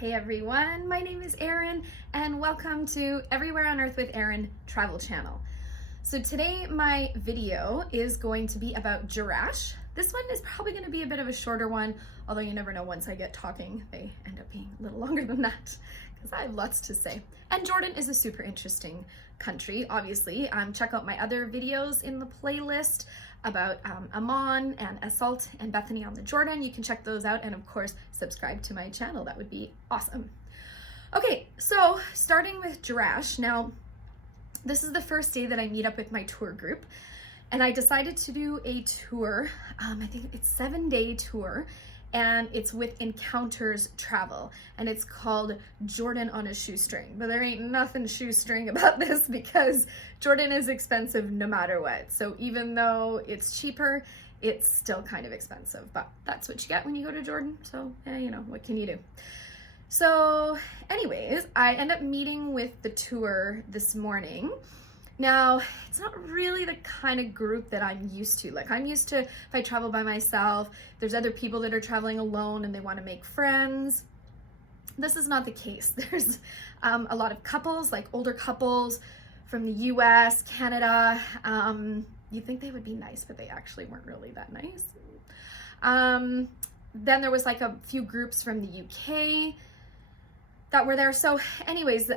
Hey everyone, my name is Erin and welcome to Everywhere on Earth with Erin travel channel. So today my video is going to be about Jerash. This one is probably going to be a bit of a shorter one, although you never know, once I get talking they end up being a little longer than that because I have lots to say. And Jordan is a super interesting country, obviously. Check out my other videos in the playlist about Amman and Assault and Bethany on the Jordan. You can check those out, and of course subscribe to my channel. That would be awesome. Okay, so starting with Jerash. Now this is the first day that I meet up with my tour group, and I decided to do a tour. I think it's a 7-day tour, and it's with Encounters Travel, and it's called Jordan on a Shoestring. But there ain't nothing shoestring about this because Jordan is expensive no matter what. So even though it's cheaper, it's still kind of expensive, but that's what you get when you go to Jordan. So you know, what can you do? So anyways, I end up meeting with the tour this morning. Now, it's not really the kind of group that I'm used to. Like, I'm used to, if I travel by myself, there's other people that are traveling alone and they want to make friends. This is not the case. There's a lot of couples, like older couples from the US, Canada. You'd think they would be nice, but they actually weren't really that nice. Then there was like a few groups from the UK that were there. So anyways,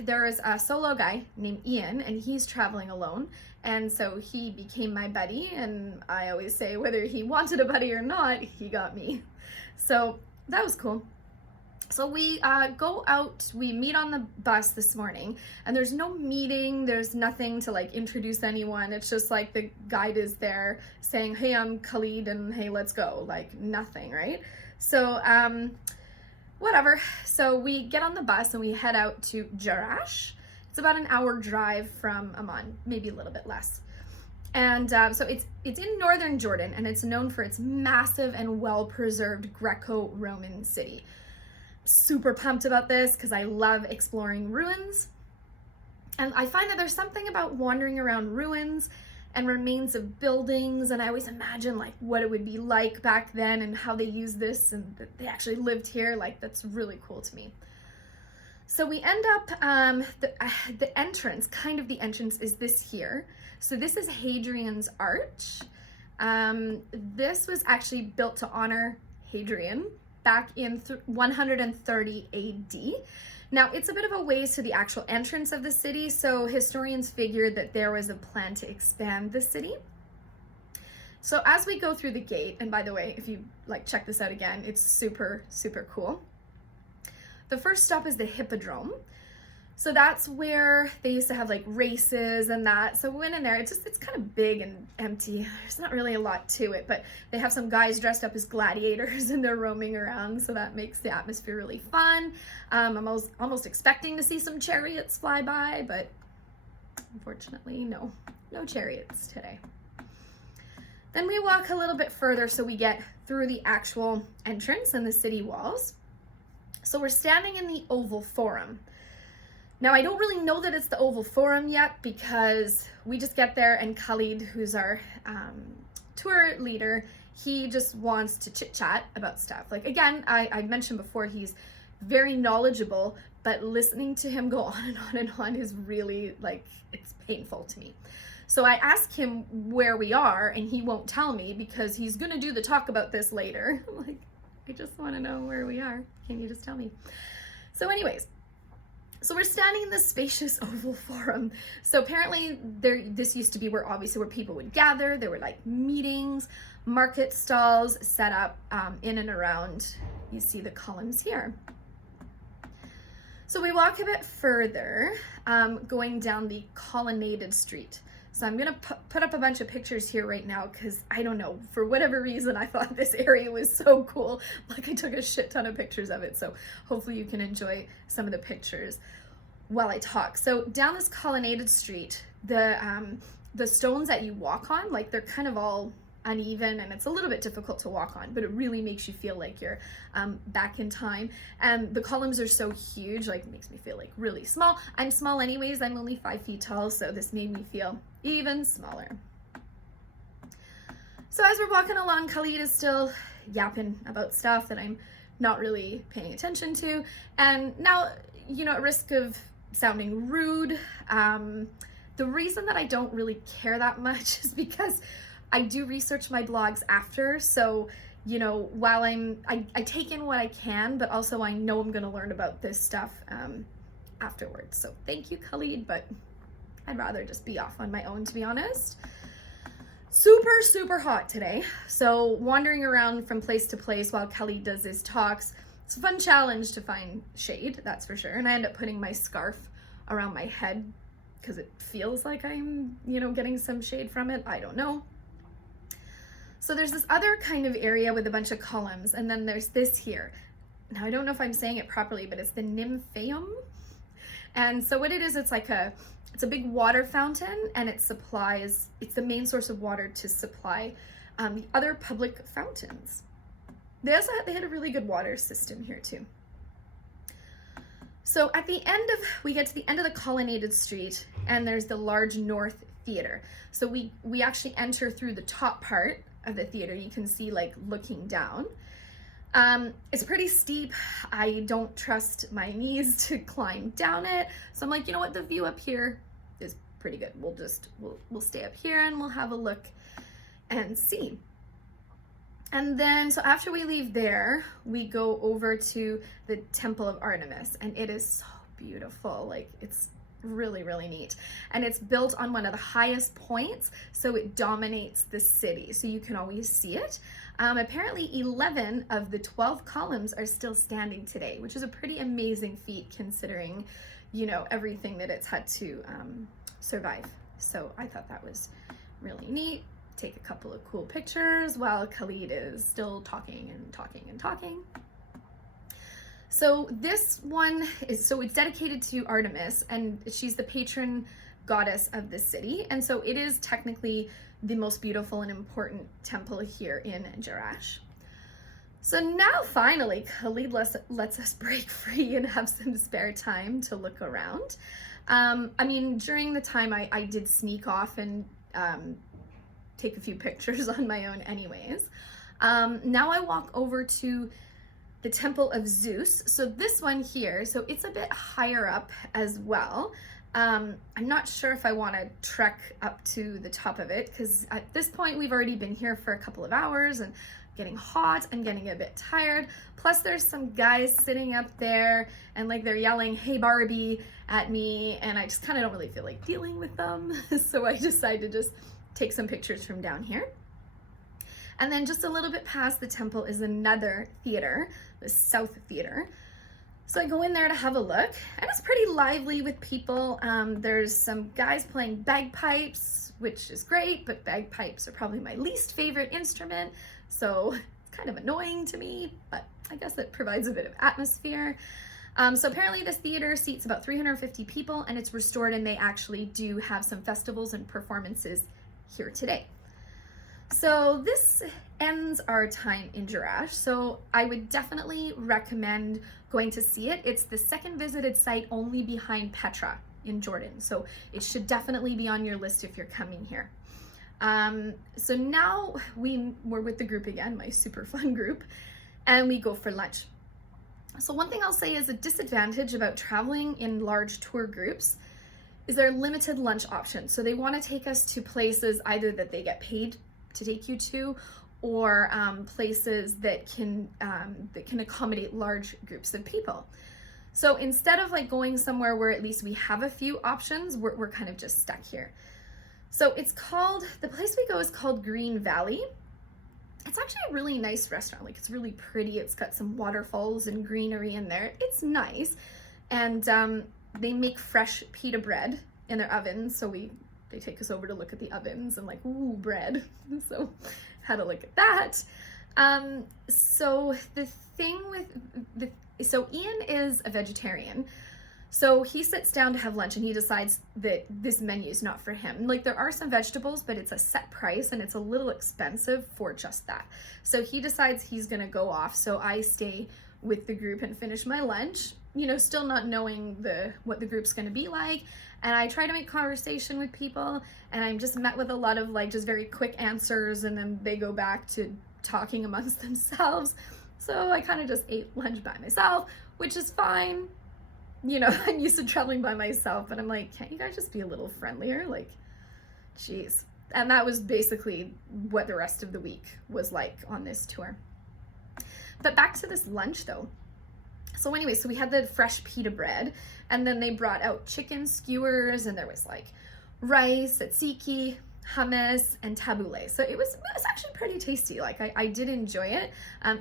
there is a solo guy named Ian, and he's traveling alone, and so he became my buddy, and I always say whether he wanted a buddy or not, he got me. So that was cool. So we go out, we meet on the bus this morning, and there's no meeting, there's nothing to like introduce anyone. It's just like the guide is there saying, hey, I'm Khalid, and hey, let's go, like nothing, right? So whatever. So we get on the bus and we head out to Jerash. It's about an hour drive from Amman, maybe a little bit less. And so it's in northern Jordan, and it's known for its massive and well-preserved Greco-Roman city. Super pumped about this because I love exploring ruins. And I find that there's something about wandering around ruins and remains of buildings, and I always imagine like what it would be like back then and how they use this and that they actually lived here. Like, that's really cool to me. So we end up, the entrance, kind of the entrance is this here. So this is Hadrian's Arch. This was actually built to honor Hadrian back in 130 AD. Now, it's a bit of a ways to the actual entrance of the city, so historians figured that there was a plan to expand the city. So as we go through the gate, and by the way, if you like check this out again, it's super, super cool. The first stop is the Hippodrome. So that's where they used to have like races and that. So we went in there, it's kind of big and empty. There's not really a lot to it, but they have some guys dressed up as gladiators and they're roaming around. So that makes the atmosphere really fun. I'm almost expecting to see some chariots fly by, but unfortunately, no chariots today. Then we walk a little bit further so we get through the actual entrance and the city walls. So we're standing in the Oval Forum. Now, I don't really know that it's the Oval Forum yet because we just get there and Khalid, who's our tour leader, he just wants to chit chat about stuff. Like, again, I mentioned before, he's very knowledgeable, but listening to him go on and on and on is really like, it's painful to me. So I ask him where we are and he won't tell me because he's gonna do the talk about this later. I'm like, I just wanna know where we are. Can you just tell me? So anyways, so we're standing in this spacious Oval Forum. So apparently this used to be where people would gather. There were like meetings, market stalls set up in and around. You see the columns here. So we walk a bit further, going down the colonnaded street. So I'm gonna put up a bunch of pictures here right now because I don't know, for whatever reason, I thought this area was so cool. Like, I took a shit ton of pictures of it. So hopefully you can enjoy some of the pictures while I talk. So down this colonnaded street, the stones that you walk on, like they're kind of all uneven and it's a little bit difficult to walk on, but it really makes you feel like you're back in time. And the columns are so huge, like it makes me feel like really small. I'm small anyways, I'm only 5 feet tall, so this made me feel even smaller. So as we're walking along, Khalid is still yapping about stuff that I'm not really paying attention to. And now, at risk of sounding rude, the reason that I don't really care that much is because I do research my blogs after. So, while I take in what I can, but also I know I'm going to learn about this stuff afterwards. So thank you, Khalid, but I'd rather just be off on my own, to be honest. Super, super hot today. So wandering around from place to place while Khalid does his talks, it's a fun challenge to find shade, that's for sure. And I end up putting my scarf around my head because it feels like I'm, getting some shade from it. I don't know. So there's this other kind of area with a bunch of columns, and then there's this here. Now I don't know if I'm saying it properly, but it's the nymphaeum. And so what it is, it's a big water fountain, and it's the main source of water to supply the other public fountains. They had a really good water system here too. So we get to the end of the colonnaded street, and there's the large North Theater. So we actually enter through the top part of the theater. You can see looking down. It's pretty steep. I don't trust my knees to climb down it. So I'm like, you know what, the view up here is pretty good. We'll stay up here and we'll have a look and see. And then, so after we leave there, we go over to the Temple of Artemis, and it is so beautiful. It's really, really neat. And it's built on one of the highest points, so it dominates the city. So you can always see it. Apparently 11 of the 12 columns are still standing today, which is a pretty amazing feat considering, everything that it's had to survive. So I thought that was really neat. Take a couple of cool pictures while Khalid is still talking and talking and talking. So this one it's dedicated to Artemis, and she's the patron goddess of the city. And so it is technically the most beautiful and important temple here in Jerash. So now finally, Khalid lets us break free and have some spare time to look around. During the time I did sneak off and take a few pictures on my own anyways. Now I walk over to the Temple of Zeus. So this one here, so it's a bit higher up as well. I'm not sure if I want to trek up to the top of it, because at this point we've already been here for a couple of hours and getting hot. I'm getting a bit tired. Plus there's some guys sitting up there and they're yelling, "Hey Barbie," at me, and I just kind of don't really feel like dealing with them. So I decided to just take some pictures from down here. And then just a little bit past the temple is another theater, the South Theater. So I go in there to have a look, and it's pretty lively with people. There's some guys playing bagpipes, which is great, but bagpipes are probably my least favorite instrument, so it's kind of annoying to me, but I guess it provides a bit of atmosphere. So apparently this theater seats about 350 people, and it's restored, and they actually do have some festivals and performances here today. So this ends our time in Jerash. So I would definitely recommend going to see it. It's the second visited site only behind Petra in Jordan. So it should definitely be on your list if you're coming here. So now we're with the group again, my super fun group, and we go for lunch. So one thing I'll say is a disadvantage about traveling in large tour groups is there are limited lunch options. So they want to take us to places either that they get paid to take you to, or places that can accommodate large groups of people. So instead of going somewhere where at least we have a few options, we're kind of just stuck here. So the place we go is called Green Valley. It's actually a really nice restaurant. It's really pretty. It's got some waterfalls and greenery in there. It's nice. And they make fresh pita bread in their ovens. So they take us over to look at the ovens and ooh, bread. So had a look at that. So the thing so Ian is a vegetarian. So he sits down to have lunch and he decides that this menu is not for him. There are some vegetables, but it's a set price and it's a little expensive for just that. So he decides he's gonna go off. So I stay with the group and finish my lunch, still not knowing what the group's gonna be like. And I try to make conversation with people, and I'm just met with a lot of just very quick answers, and then they go back to talking amongst themselves. So I kind of just ate lunch by myself, which is fine. You know, I'm used to traveling by myself, but I'm like, can't you guys just be a little friendlier? Like, geez. And that was basically what the rest of the week was like on this tour. But back to this lunch though. So anyway, so we had the fresh pita bread, and then they brought out chicken skewers, and there was like rice, tzatziki, hummus, and tabbouleh. So it was actually pretty tasty. Like I did enjoy it.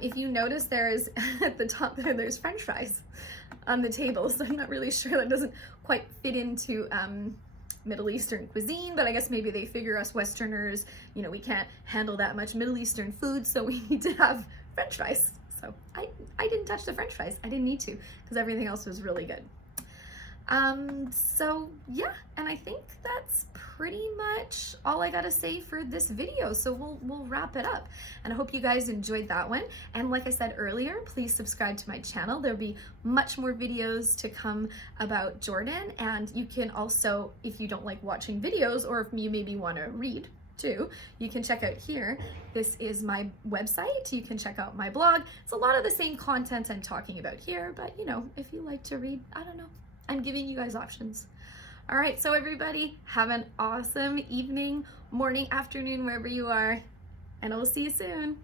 If you notice, there's at the top there, there's French fries on the table. So I'm not really sure, that doesn't quite fit into Middle Eastern cuisine, but I guess maybe they figure us Westerners, you know, we can't handle that much Middle Eastern food, so we need to have French fries. So I didn't touch the French fries. I didn't need to, because everything else was really good. So yeah, and I think that's pretty much all I gotta say for this video. So we'll wrap it up, and I hope you guys enjoyed that one. And like I said earlier, please subscribe to my channel. There'll be much more videos to come about Jordan, and you can also, if you don't like watching videos, or if you maybe want to read too, you can check out here. This is my website. You can check out my blog. It's a lot of the same content I'm talking about here, but you know, if you like to read, I don't know, I'm giving you guys options. All right, so everybody, have an awesome evening, morning, afternoon, wherever you are, and I will see you soon.